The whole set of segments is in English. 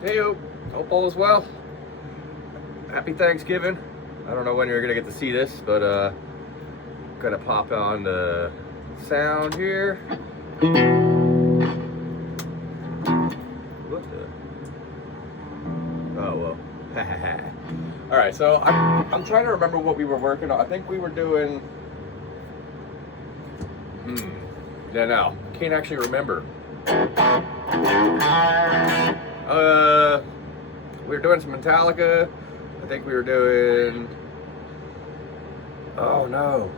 Hey, hope all is well. Happy Thanksgiving. I don't know when you're gonna get to see this, but gonna pop on the sound here. What the? Oh well. All right, so I'm trying to remember what we were working on. I think we were doing. Yeah, no, can't actually remember. We were doing some Metallica. I think we were doing. Oh no,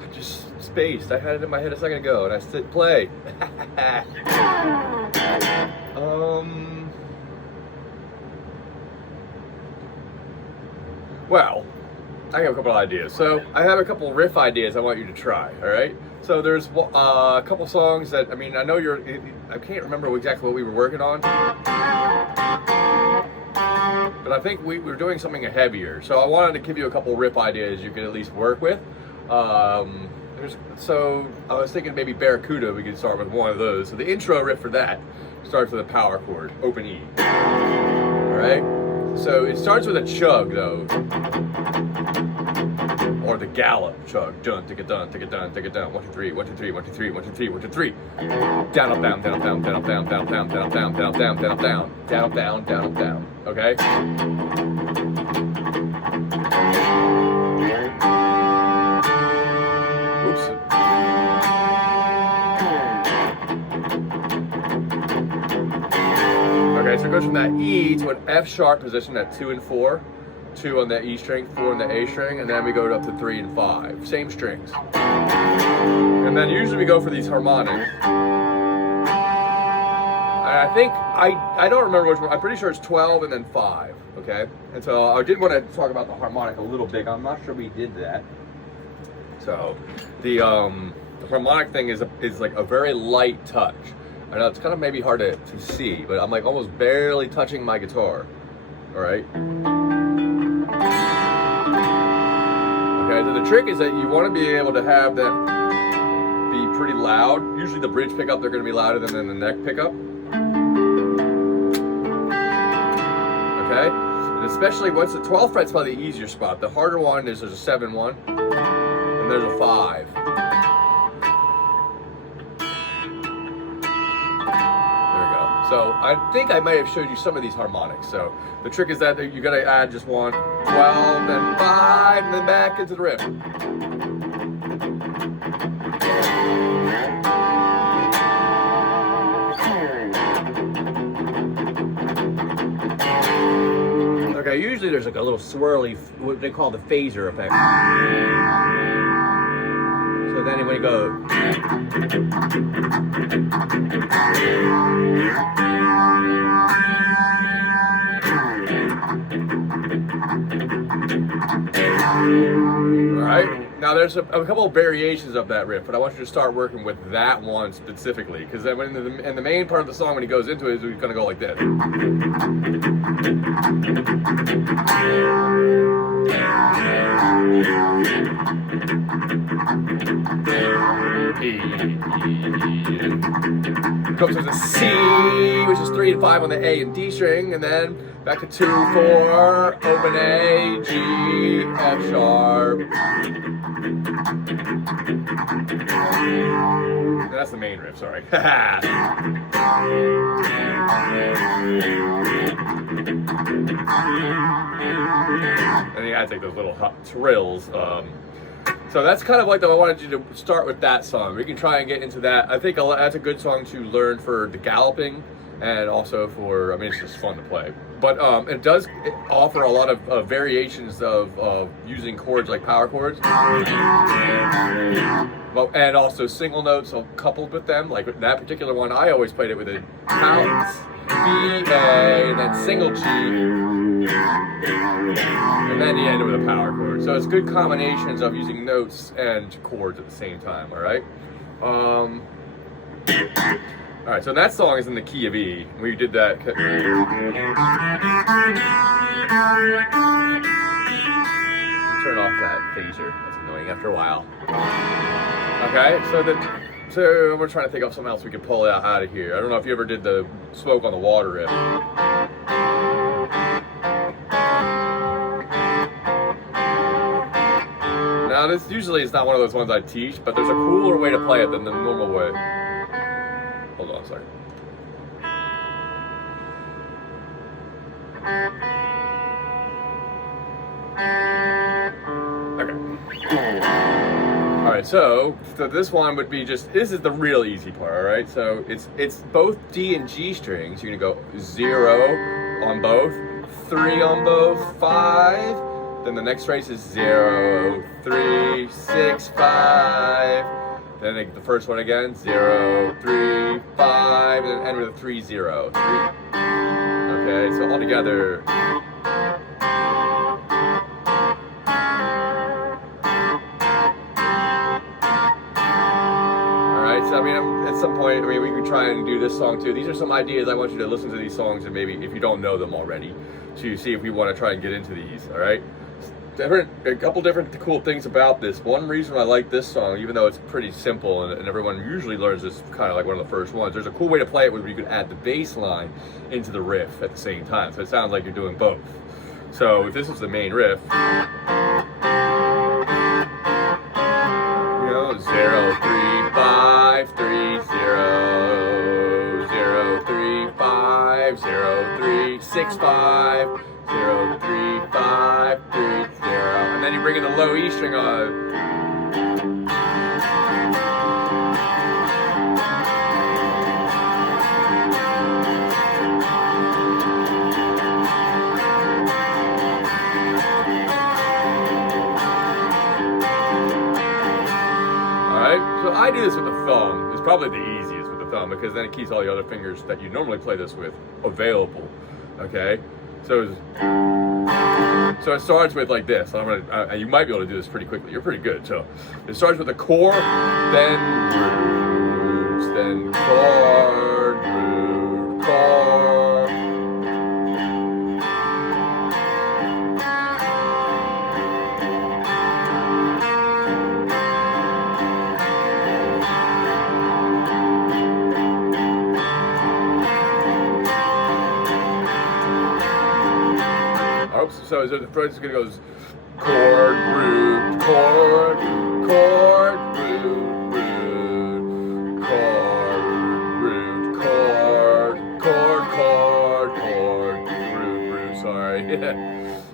I just spaced. I had it in my head a second ago, and I said play. Well, I have a couple of ideas. So I have a couple riff ideas I want you to try. All right. So there's a couple songs that, I mean, I know I can't remember exactly what we were working on, but I think we were doing something heavier. So I wanted to give you a couple riff ideas you could at least work with. So I was thinking maybe Barracuda, we could start with one of those. So the intro riff for that starts with a power chord, open E. All right. So it starts with a chug though. Or the gallop chug. Dun, take it dun, take it dun, take it down. 1, 2, 3, 1, 2, 3, 1, 2, 3, 1, 2, 3, 1, 2, 3. Down, up, down, down, up, down, down, up, down, down, down, down, up, down, down, down, down, up, down, down, up, down, down, up, down. Okay? Oops. Okay, so it goes from that E to an F sharp position at 2 and 4. 2 on the E string, 4 on the A string, and then we go up to 3 and 5. Same strings. And then usually we go for these harmonics. And I think, I don't remember which one, I'm pretty sure it's 12 and then 5, okay? And so I did want to talk about the harmonic a little bit. I'm not sure we did that. So the harmonic thing is like a very light touch. I know it's kind of maybe hard to see, but I'm like almost barely touching my guitar, all right? Okay, so the trick is that you want to be able to have that be pretty loud. Usually the bridge pickup, they're going to be louder than the neck pickup. Okay, and especially once the 12th fret's probably the easier spot. The harder one is there's a 7-1 and there's a 5. So I think I might have showed you some of these harmonics. So the trick is that you gotta add just 1, 12, then 5, and then back into the riff. Okay, usually there's like a little swirly, what they call the phaser effect. So then when you go, all right, now there's a couple of variations of that riff, but I want you to start working with that one specifically, because then in the main part of the song, when he goes into it, he's going to go like this. Comes with a C, which is 3 and 5 on the A and D string, and then back to 2, 4, open A, G, F sharp. And that's the main riff, sorry. And you gotta take those little trills. So that's kind of like I wanted you to start with that song. We can try and get into that. I think that's a good song to learn for the galloping and also for, I mean, it's just fun to play. But it does offer a lot of variations of using chords like power chords. And also single notes coupled with them. Like that particular one, I always played it with a bounce, B, A, and then single G. And then you end it with a power chord. So it's good combinations of using notes and chords at the same time, all right? All right, so that song is in the key of E. We did that. Turn off that phaser. That's annoying after a while. Okay, so we're trying to think of something else we could pull out of here. I don't know if you ever did the Smoke on the Water riff. it's usually it's not one of those ones I teach, but there's a cooler way to play it than the normal way. Hold on a second. Okay. All right, so this one would be just, this is the real easy part, all right? So it's both D and G strings. You're gonna go 0 on both, 3 on both, 5. Then the next phrase is 0, 3, 6, 5. Then the first one again, 0, 3, 5, and then end with a 3, 0. 3. Okay, so all together. So, I mean, at some point, I mean, we could try and do this song too. These are some ideas. I want you to listen to these songs and maybe, if you don't know them already, to see if we want to try and get into these, all right? A couple different cool things about this. One reason I like this song, even though it's pretty simple and everyone usually learns this kind of like one of the first ones, there's a cool way to play it where you could add the bass line into the riff at the same time. So it sounds like you're doing both. So if this is the main riff, 0, 3, 5, 3, 0, 0, 3, 5, 0, 3, 6, 5, 0, 3, 5, 3, 0. And then you bring in the low E string on. So I do this with the thumb. It's probably the easiest with the thumb because then it keeps all the other fingers that you normally play this with available. Okay, so it starts with like this. I'm gonna. You might be able to do this pretty quickly. You're pretty good. So it starts with a chord, then roots, then chord, root, chord. So the first is gonna go chord, root, chord, chord, root, root, chord, root, chord, chord, chord, chord, root, root. Sorry,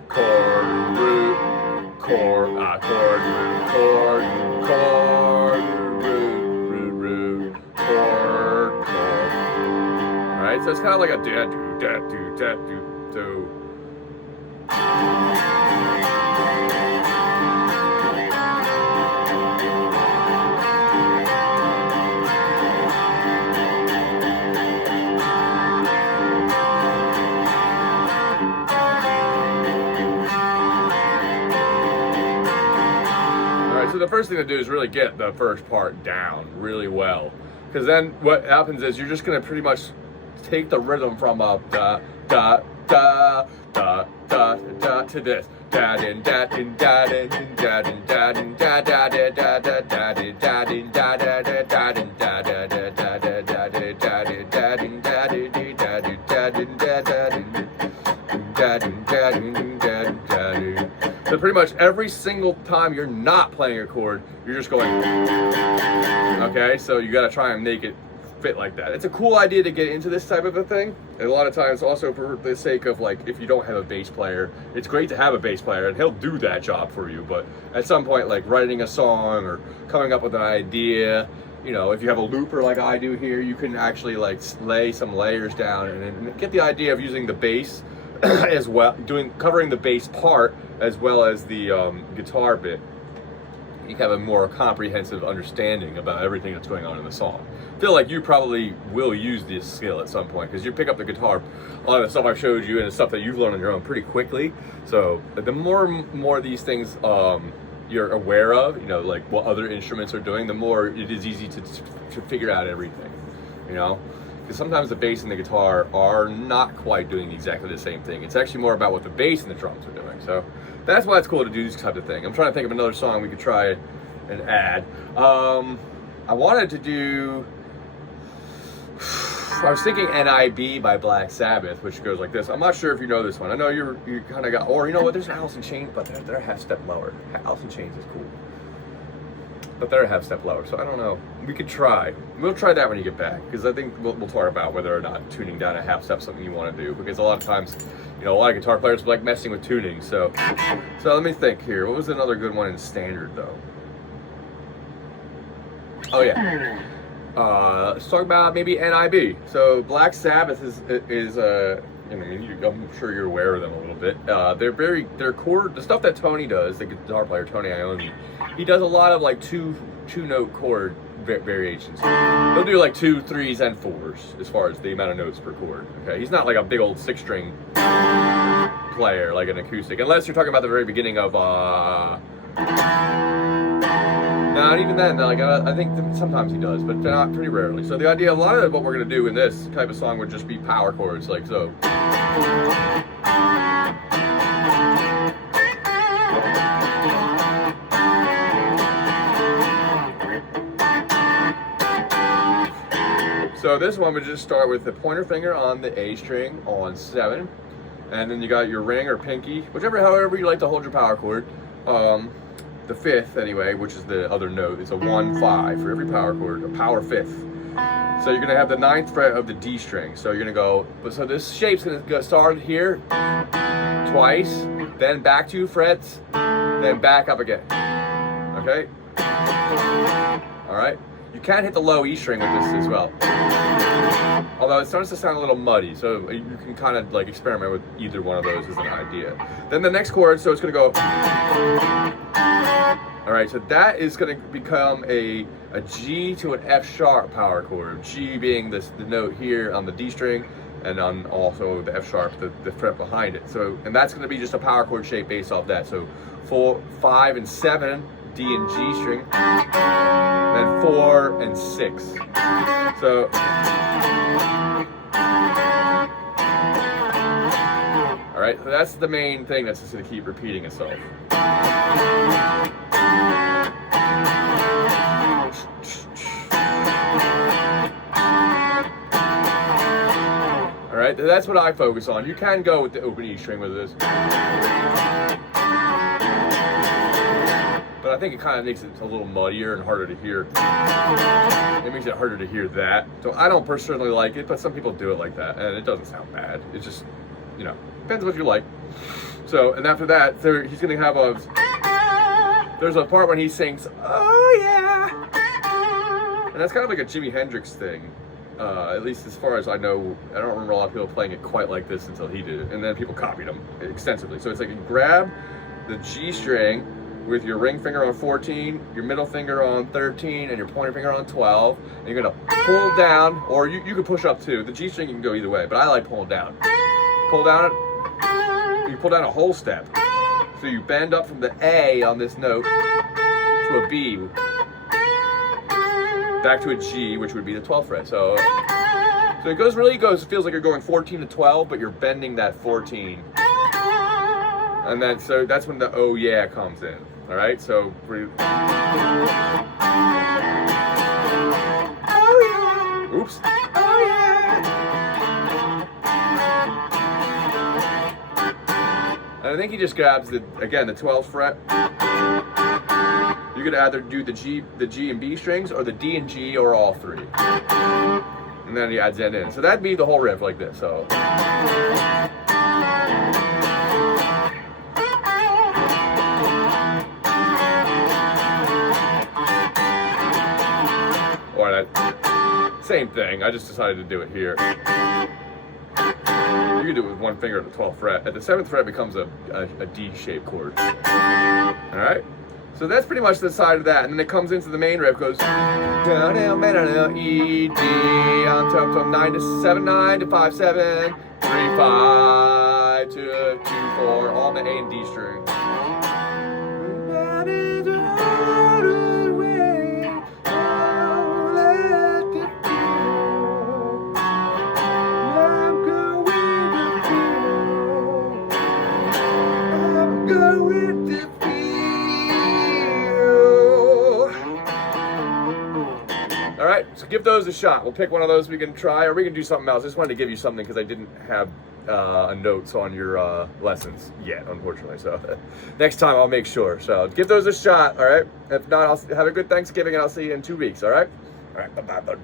chord, root, chord, chord, root, chord, chord, root, root, root, chord, chord. All right, so it's kind of like a da do da do da do do. So the first thing to do is really get the first part down really well, because then what happens is you're just going to pretty much take the rhythm from a da da da da da da to this da din da din da din da din da din da da da da da da din da din da da da da din da da da da da da da da din da din da din da din da din da da din da din da din da din. So pretty much every single time you're not playing a chord, you're just going, okay? So you gotta try and make it fit like that. It's a cool idea to get into this type of a thing. And a lot of times also for the sake of like, if you don't have a bass player, it's great to have a bass player and he'll do that job for you. But at some point, like writing a song or coming up with an idea, you know, if you have a looper like I do here, you can actually like lay some layers down and get the idea of using the bass as well, covering the bass part as well as the guitar bit. You have a more comprehensive understanding about everything that's going on in the song. I feel like you probably will use this skill at some point because you pick up the guitar, a lot of the stuff I've showed you and the stuff that you've learned on your own pretty quickly. So the more of these things you're aware of, you know, like what other instruments are doing, the more it is easy to figure out everything, you know? Because sometimes the bass and the guitar are not quite doing exactly the same thing. It's actually more about what the bass and the drums are doing. So that's why it's cool to do this type of thing. I'm trying to think of another song we could try and add. I wanted to do, I was thinking NIB by Black Sabbath, which goes like this. I'm not sure if you know this one. I know you kind of got, or you know what, there's Alice in Chains, but they're a half step lower. Alice in Chains is cool. but they're a half step lower. So I don't know. We could try. We'll try that when you get back, because I think we'll talk about whether or not tuning down a half step is something you want to do. Because a lot of times, you know, a lot of guitar players like messing with tuning. So let me think here. What was another good one in standard though? Oh yeah. Let's talk about maybe NIB. So Black Sabbath is I mean, I'm sure you're aware of them a little bit. Their chord, the stuff that Tony does, the guitar player Tony Iommi, he does a lot of like two note chord variations. He'll do like 2, 3s, and 4s as far as the amount of notes per chord. Okay, he's not like a big old 6-string player like an acoustic, unless you're talking about the very beginning of not even then. Like I think sometimes he does, but not pretty rarely. So the idea, a lot of what we're gonna do in this type of song would just be power chords, like so. So this one would just start with the pointer finger on the A string on 7, and then you got your ring or pinky, however you like to hold your power chord. The 5th anyway, which is the other note, is a 1-5 for every power chord, a power 5th. So you're gonna have the 9th fret of the D string. So you're gonna go, so this shape's gonna go start here twice, then back 2 frets, then back up again. Okay? All right? You can hit the low E string with this as well. Although it starts to sound a little muddy, so you can kind of like experiment with either one of those as an idea. Then the next chord, so it's gonna go. All right, so that is gonna become a G to an F sharp power chord. G being the note here on the D string, and on also the F sharp, the fret behind it. So, and that's gonna be just a power chord shape based off that. So 4, 5, and 7, D and G string, then 4 and 6. So, all right, so that's the main thing that's just gonna keep repeating itself. All right, that's what I focus on. You can go with the open E string with this, but I think it kind of makes it a little muddier and harder to hear. It makes it harder to hear that. So I don't personally like it, but some people do it like that, and it doesn't sound bad. It just, you know, depends what you like. So, and after that, he's gonna have there's a part when he sings, "Oh yeah," and that's kind of like a Jimi Hendrix thing. At least as far as I know, I don't remember a lot of people playing it quite like this until he did it, and then people copied him extensively. So it's like you grab the G string with your ring finger on 14, your middle finger on 13, and your pointer finger on 12, and you're gonna pull down, or you can push up too. The G string you can go either way, but I like pulling down. Pull down it, you pull down a whole step. So you bend up from the A on this note to a B, back to a G, which would be the 12th fret. So it it feels like you're going 14 to 12, but you're bending that 14. And then, so that's when the "oh yeah" comes in. All right, so oh yeah, oops, oh yeah. And I think he just grabs the 12th fret. You could either do the G and B strings, or the D and G, or all 3. And then he adds that in. So that'd be the whole riff like this. So. Or that same thing. I just decided to do it here. You can do it with one finger at the 12th fret. At the 7th fret, it becomes a D-shaped chord. All right. So that's pretty much the side of that, and then it comes into the main riff. Goes down, down, down, E, D, on top, from 9 to 7, 9 to 5, 7, 3, 5 to 2, 4, all on the A and D string. That is all the way, all let it go. I'm going to feel. I'm going to feel. All right, so give those a shot. We'll pick one of those we can try, or we can do something else. I just wanted to give you something because I didn't have notes on your lessons yet, unfortunately. So next time I'll make sure. So give those a shot, all right? If not, I'll have a good Thanksgiving, and I'll see you in 2 weeks, all right? All right, bye-bye, bud.